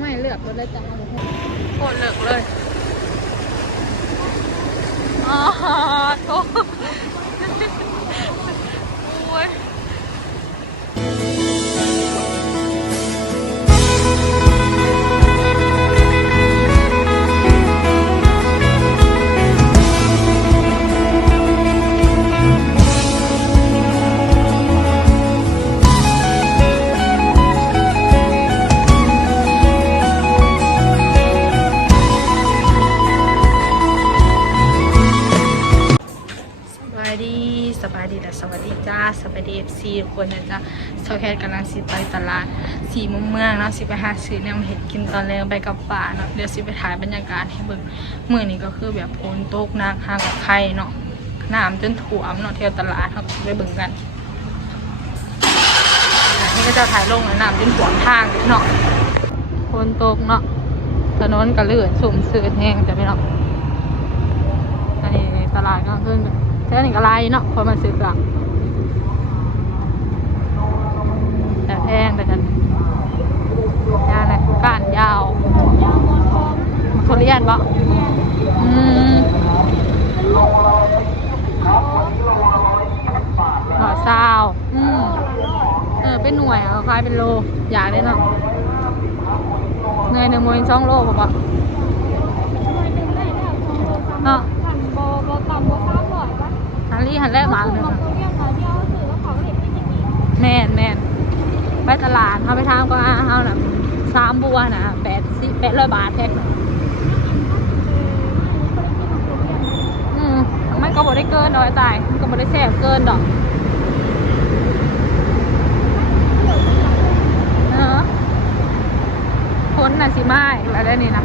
ไม่เลือกเลยจ้ะโคตรเลือกเลยอ๋อโถ่โอ้ยสบายดีและสวัสดีจ้าสวัสดีFC ทุกคนนะจ๊ะโซแคทกำลังสิไปตลาดสี่มุมเมืองเนาะสิไปหาซื้อแนวเห็ดกินตอนแรกไปกับป่าเนาะเดี๋ยวสิไปถ่ายบรรยากาศให้เบิ่งมื้อนี้ก็คือแบบฝนตกหนักหากับไข่เนาะน้ำจนท่วมเนาะเที่ยวตลาดเนาะไปเบิ่งกันนี่ก็จะถ่ายลงน้ำจนท่วมทางเนาะฝนตกเนาะถนนก็ลื่นสุ่มสื่อแห้งจะไม่เนาะอันนี้ตลาดก็ขึ้นแต่นี่ก็ลายเนาะคนมาซื้อกันแต่แพงแต่กันยาวเลยก้านยาวมันเขาเรียนปะหน่อซาวเป็นหน่วยเขาคล้ายเป็นโลอยากได้เนาะเงย1 โมง 2 โลป่ะเนาะหันแรกมาเลยแม่นไปตลาดเขาไปทำก็เอาน่ะ3 บัวนะ800 บาทแพ็คมันก็บ่ได้เกินดอกตายมันก็บ่ได้แซ่บเกินดอกพ้นน่ะสิมาอีกแล้วได้นี่นะ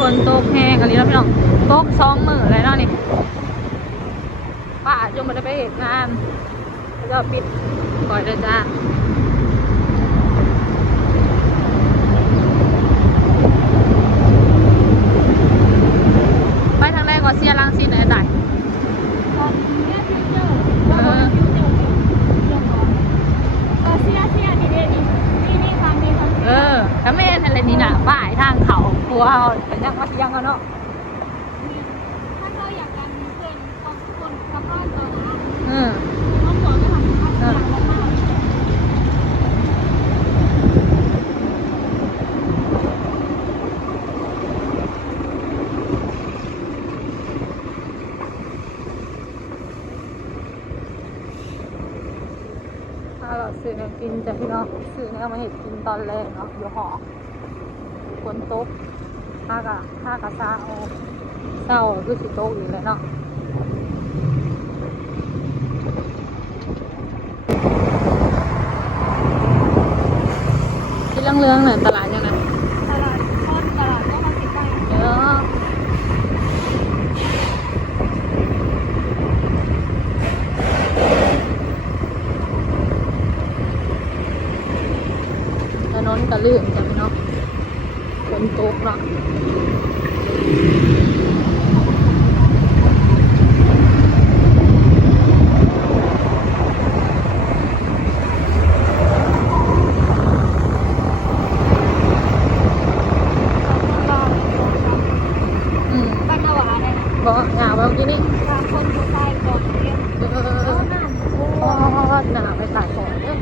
ฝนตกแห้งอะไรนะพี่น้องตก2 มื้อเลยเนาะนี่ป้าจนมาได้ไปเหตุงานแล้วก็ปิดก่อนเลยจ้าไปทางแรกก็เสียรังสิตไหนได้ก็ไม่เห็นอะไรนี่นะป้ายทางเขากลัวเอาแต่ยังมายังกันเนาะถ้าเราอยากกันเพื่อนของคนกับบ้านเราน้องหัวก็ทำถ้าเราซื้อแนวกินจะพี่น้องซื้อแนวมาเห็ดกินตอนแรกเนาะอยู่หอฝนตกถ้ากะซาเศร้าคือสิโตกอีกแล้วเนาะที่เรื่องๆหน่อยตลาดยังไงตลาดก็มาติดได้ถนนกระลื่นจ้ะพี่น้องฝนตกเนาะบอกหนาวแบบนี้นี่คนเขาตายก่อนเรียนหนาวไปตายก่อนเนี่ย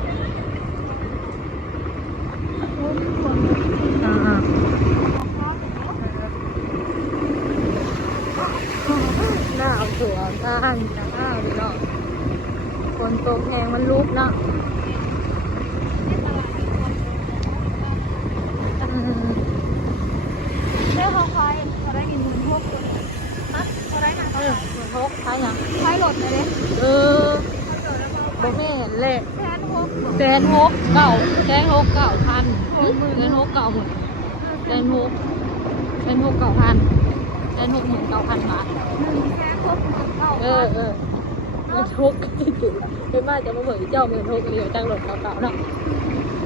นเละ 1,600,000 1,600,000 1,600,000 1,600,000 1,600,000 1,600,000 บาทเงินทุกเป็นบ้านจะมาเบิกเจ้าเงินทุกเดียวจ้างรถเก่าๆเนาะ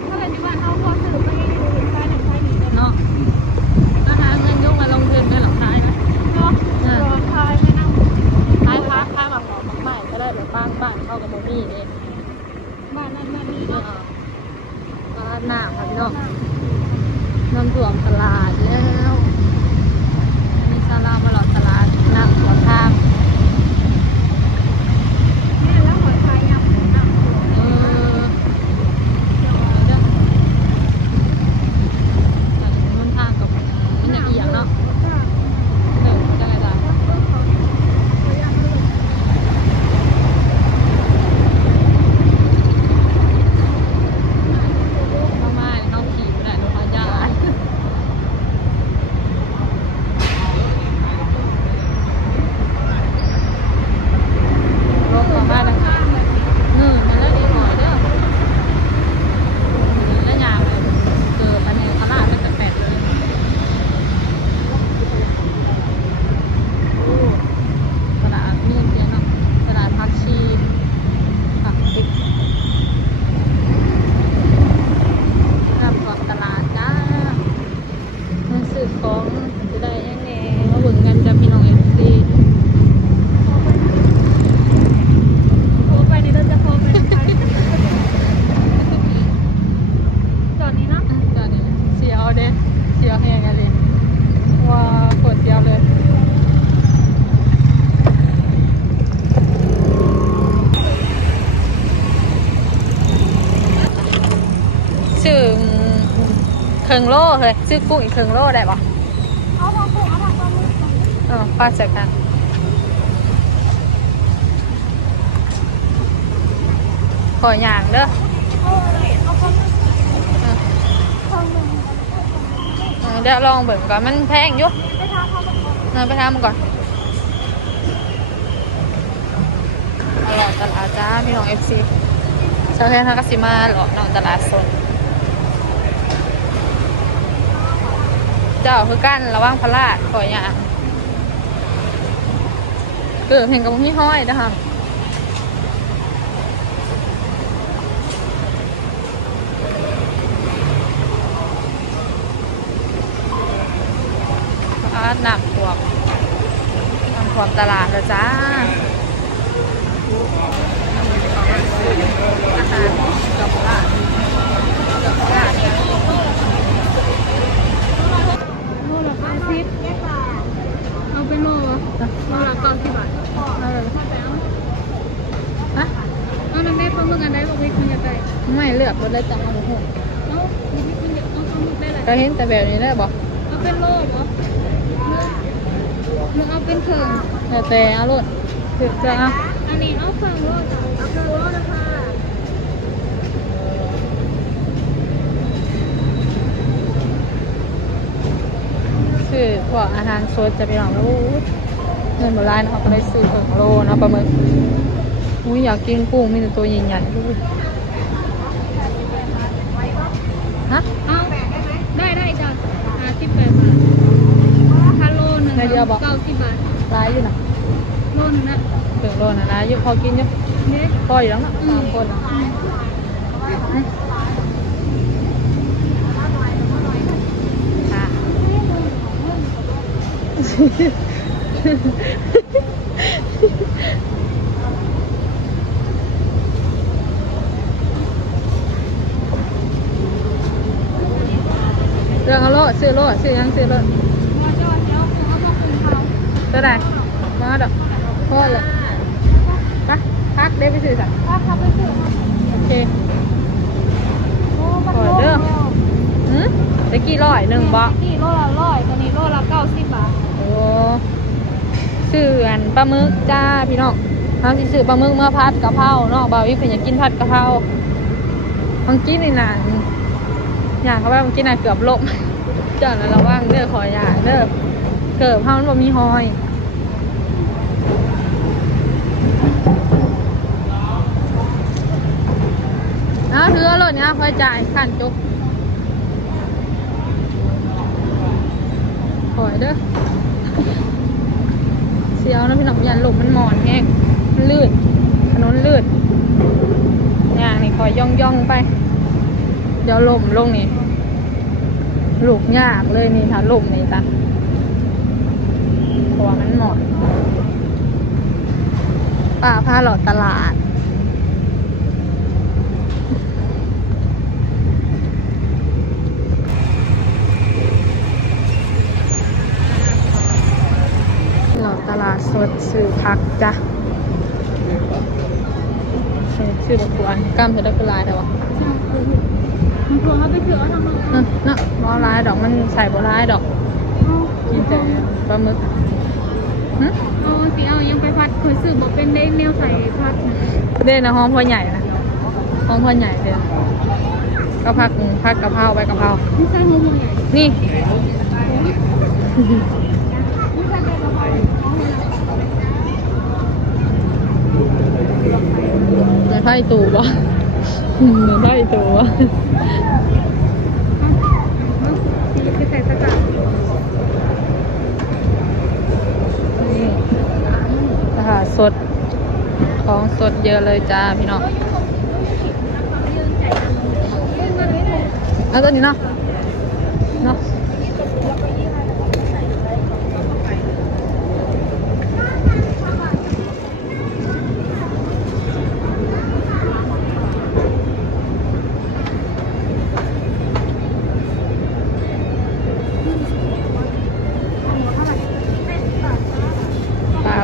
ถ้าเป็นที่บ้านเอาพอสรุปไปให้ดูเป็นบ้านอย่างไรนี่ เนาะก็หาเงินยกมาลงทุนได้หรอกท้ายนะ เนาะรอทายไม่นั่ง ท้ายพักท้ายแบบของใหม่ก็ได้แบบบ้านเข้ากับโมมี่เนี่ย บ้านนั้นบ้านนี้เนาะ ก็หน้าค่ะพี่น้องน้ำท่วมตลาดแล้วมีซาลามาหลอดตลาดน้ำท่วมทาง เนี่ยแล้วหัวทายยังนั่ง เออเดี๋ยวเรื่องนนทางกับมันอย่างอีกอย่างเนาะจะไงจ้ะเข้ามาน้องขี่ไปไหนน้องพายารถเข้ามาแล้วมันแล้วดีหน่อยเด้อแล้วยาวเลยเจอปันเนี่ยตลาดมันจะแปดเลยตลาดนี่เพียงเนาะตลาดผักชีผักติ๊กรับความตลาดจ้ามันซื้อของจะได้ยังไงมาเบิ่งกันจะพี่น้องเอฟซี โทรไปนี่เราจะโทรไปทางจอดนี้เนาะ จอดนี่เสียวเด้เสียวแหงอะไรว้าปวดเสียวเลยชื่อเคิงโล่เฮ้ยชื่อกุ้งอีกเคิงโล่ได้ปะ เอาทางปลูกเอาทางปลาหมึก ฟาดใส่กันขออย่างเด้อ เอาปลาหมึกทางหนึ่ง เดี๋ยวลองเบิ่งก่อนมันแพงอยู่ ไปทางเขาบอกว่า ไปทำมันก่อนตลาดจ้าพี่น้องเอฟซีชาวแทนทักษิมาหลอกน้องตลาดสดเจ้าคือกันระว่างพลาดขออย่างเกิดเพลงกับพี่ห้อยนะคะน้ำท่วมตลาดแล้วจ้าอาหารกับตลาดโลละ90เอาเป็นโลละ90 บาท ฮะ เอาน้ำได้ปลาหมึกอันใดบอกวิมันจะได้ ไม่เลือกรถได้จังเอาหมู เอาวิมันจะเอาปลาหมึกได้หลาย ก็เห็นแต่แบบนี้ได้บอก เอาเป็นโลเหรอหรือเอาเป็นเข่ง แต่เอารถถึกจะเอา อันนี้เอาเข่งโลจ้ะเอาเข่งโลนะคะ ซื้อพวกอาหารสดจะไปลองแล้วเงินโบราณเขาก็ได้ซื้อของโลเนาะปลาหมึกอุ้ยอยากกินกุ้งมีแต่ตัวใหญ่ๆด้วยฮะ เอาได้จ้ะ58 บาทถ้าโลนึง90 บาท ร้ายอยู่นะ โลนึงนะ ถึงโลนะร้ายอยู่พอกินอยู่ เนี่ย พออยู่แล้วเนาะสามคนอะค่ะเรื่องเอาโลซื้อโลซื้อยังซื้อโล มาจอดแล้วเอามาคุมเขา เท่าไหร่มาดอกพ่อเลยไปพักได้ไปซื้อจ้ะ ถ้าขับไปถึง โอเค โอ้มัน ขอ โล เด้อตะกี้100บ่ นี่โลละ100ตัวนี้โลละ90 บาท โอ้ซื้ออันปลาหมึกจ้าพี่น้องเขาสิซื้อปลาหมึกเมื่อพัดกะเพราเนาะบ่าววิเพิ่นอยากกินผัดกะเพราบางกินนี่น่ะอย่างเขาว่าบางกินน่ะเกือบล้ม เจ้าน่ะระวังเด้อขออย่าเด้อเกิบเฮามันบ่มีหอย ถือรถเนี้ยคอยจ่ายขันจุกถอยเด้อเสียวนะพี่น้องยันหลุมมันหมอนแห้งมันลื่นถนนลื่นอย่างนี่คอยย่องไปเดี๋ยวลมลงนี่หลุกยากเลยนี่ถ้าลมนี่จ้ะเพราะว่ามันหมอนป้าพาหลอดตลาดหลอดตลาดสดซื้อผักจ้ะซื้อบักกวนกล้ามจะได้เป็นลายแต่ว่า มันควรเขาไปเถื่อทำไม น่ะบอลายดอกมันใส่บอลายดอกกินแต่ปลาหมึกหึ เอาสิเอายังไปพัดเคยซื้อบอกเป็นเด้งแนวใส่พัด เด่นนะห้องพ่อใหญ่นะห้องพ่อใหญ่เด่นก็ผักกะเพราใบกะเพรา ไม่ใช่หัวใหญ่ นี่ ไม่ใช่ใบกะเพรา เหมือนไพ่ตูบ่เหมือนไพ่ตูบ่ สีไปใส่ตะกร้า นี่ตลาดสดของสดเยอะเลยจ้าพี่น้องเอาตัวนี้เนาะเนาะ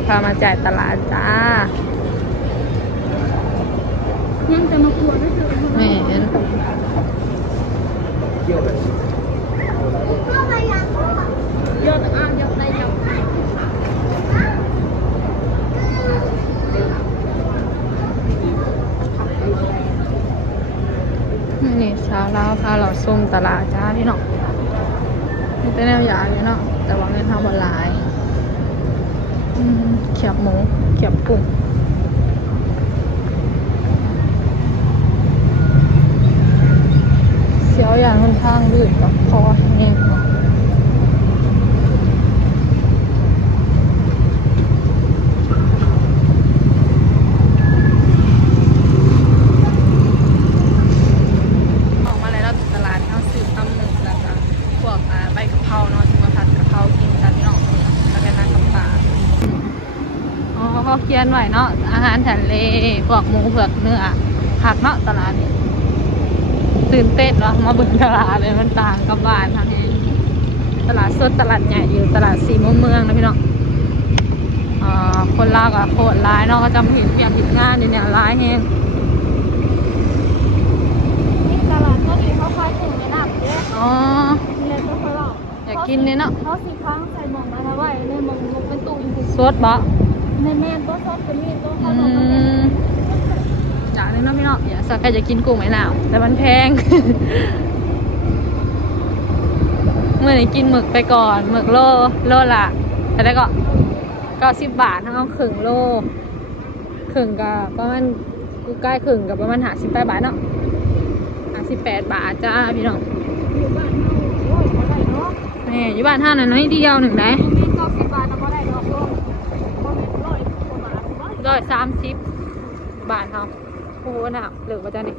พามาจ่ายตลาดจ้า ยังจะมากลัวไม่เจอ แม่นยอดอ่างยอดในยอด นี่สาวลาวพาเราส่งตลาดจ้าพี่น้องมีแต่แนวอย่างอยู่เนาะแต่ว่าเงินทางบอลลายเขียบหมูเขียบกุ้งเสียวอย่างค่อนข้างลื่นกับคอแห้งเนาะออกมาแล้วตลาดเขาซื้อปลาหมึกแล้วก็พวกใบกะเพราเนาะที่มาผัดกะเพรากินกันพี่น้องแล้วก็น้ำกับปลาอ๋อเขาเขียนไว้เนาะอาหารทะเลพวกหมูเผือกเนื้อผักเนาะตลาดนี้ตื่นเต้นเนาะมาเบิ่งตลาดเลยมันต่างกับบ้านทางนี้ตลาดสดตลาดใหญ่อยู่ตลาดสี่มุมเมืองนะพี่น้องคนลาวกับโคตรร้ายเนาะก็จำเห็นเปลี่ยนผิดงานเนี่ยร้ายแฮง นี่ตลาดก็มีเขาคอยถึงในน้ำเยอะ อ๋อ เลยก็เขาหลอก อยากกินเนี่ยเนาะ เขาสีค้างใส่หมองมาแล้วไว้ในหมองเป็นตู้อยู่ สดบ่ ในแม่ตัวซอสเป็นมีตัว อื เขาบอกว่า มอยากเลยเนาะพี่เนาะอยากสักแกจะกินกุ้งไหมหนาวแต่มันแพง เมื่อไหร่กินหมึกไปก่อนหมึกโลละแต่ได้ก็10 บาททั้งเอาครึ่งโลครึ่งกับประมาณกูใกล้ครึ่งกับประมาณ58 บาทเนาะ58 บาทจ้าพี่น้อง อยู่บ้านเขาโอ้ยเขาได้เนาะ แม่อยู่บ้านท่าหน่อยน้อยเดียวหนึ่งได้ มี90 บาทนะเขาได้ดอกโลเขาเป็น100 กว่าบาท 130 บาทเขาโอ้โหหนักเหลือว่าจ้านี่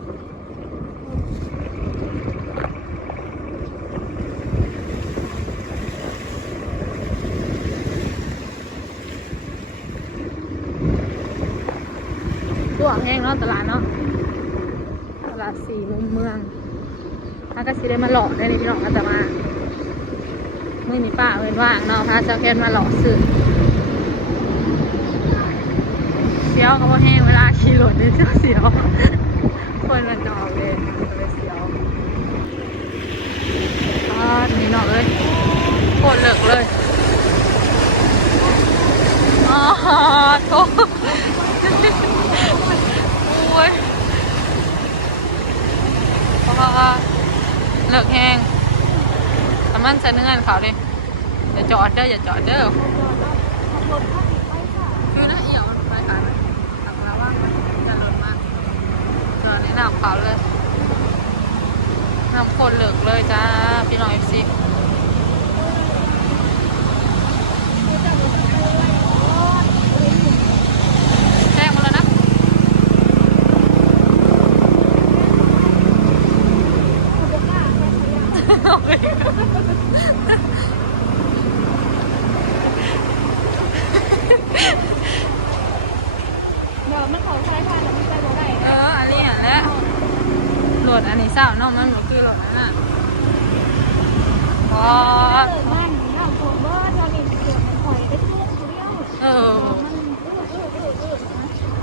ตัวแห้งเนาะตลาดเนาะตลาดสี่มุมเมืองถ้าก็สิได้มาหลอกได้ในพี่น้องก็จะมามื่อนี้ป้าเอิ้นว่างเนาะพาเจ้าแค่มาหลอกสื่อเสียวก็บ่แห้งเวลาขี่รถเนี่ยเจ้าเสียวคนมันนอกเลยก็เลยเสียวนี่นอกเลยโคตรเลิกเลยอ๋อโถโอ้ยเพราะว่าเลิกแห้งทำมันใส่เนื้อเขาดิอย่าจอดเด้ออย่าจอดเด้อคือนะเอี่ยวมันไปขายทางละว่างจะลดมากจอดในหน้าเขาเลย น้ำข้นเหลือกเลยจ้าพี่น้อง FC แจ้งมาแล้วนะเดี๋ยวมันเขาใช้ผ่านแล้วมันใช้บ่ได้ อันนี้แหละโหลดอันนี้เศร้าเนาะมันก็คือโหลดนั่นน่ะพอ มันน้ำโคเบอร์ตอนนี้เกิดมันถอยไปทุกเดียว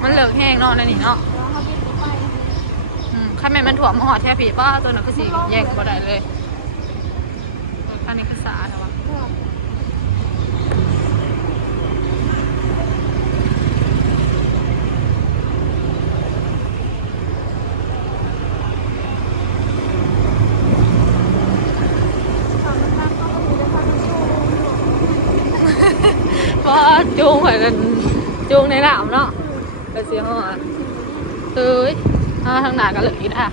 มันเหลือกแห้งเนาะนั่นนี่เนาะข้าแม่มันถ่วมห่อแช่ผีป้าตัวนั้นก็สิแยกบ่ได้เลยข้านี่คือสาแต่ว่าก็จูงเหมือนกันจูงในหนามเนาะแต่เสียห่อเฮ้ยทางหนากันเหลืออีกอ่ะ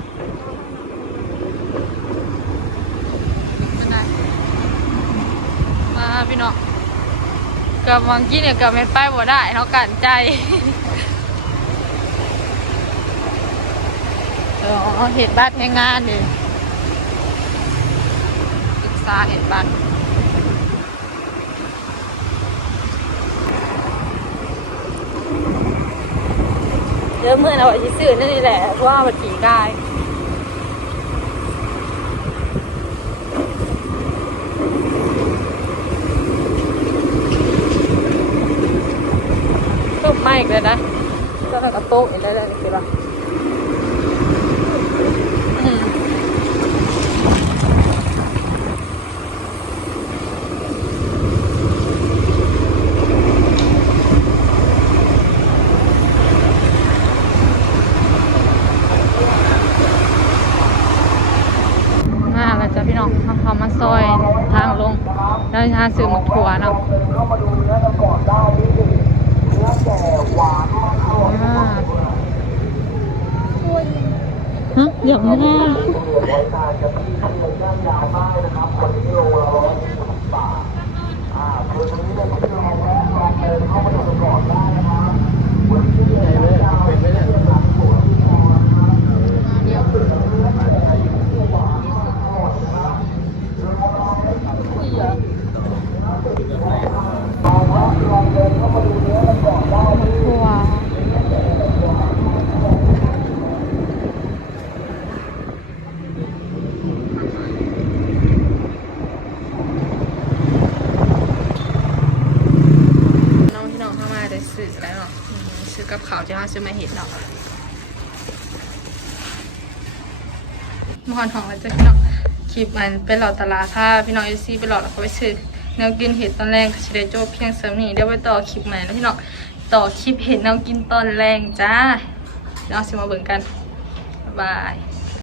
มาพี่น้องกับวังกี้เนี่ยกับเม็ดป้ายบ่ได้เขากันใจเห็ดบ้านงานดิศึกษาเห็ดบ้านเดี๋ยวเมื่อเราจะซื้อนั่นนี่แหละเพราะว่ามันขี่ได้ก็ไม่อีกเลยนะก็แบบกระโต๊ะอีกแล้วเลยสิล่ะเราจะพี่น้องเขามาซอยทางลงแล้วทางสื่อหมกถั่วเนาะอย่างนี้ซื้อแล้วเนาะซื้อกับเขาจะมาซื้อมาเห็ดเนาะมอนของเราจะพี่น้องคลิปมันเป็นหลอดตลาดถ้าพี่น้องซีไปหลอดแล้วก็ไปซื้อแนวกินเห็ดตอนแรงชิเดโจเพียงเสริมนี่เดี๋ยวไปต่อคลิปใหม่แล้วพี่น้องต่อคลิปเห็ดแนวกินตอนแรงจ้าเราจะมาเบิ่งกันบ๊ายบาย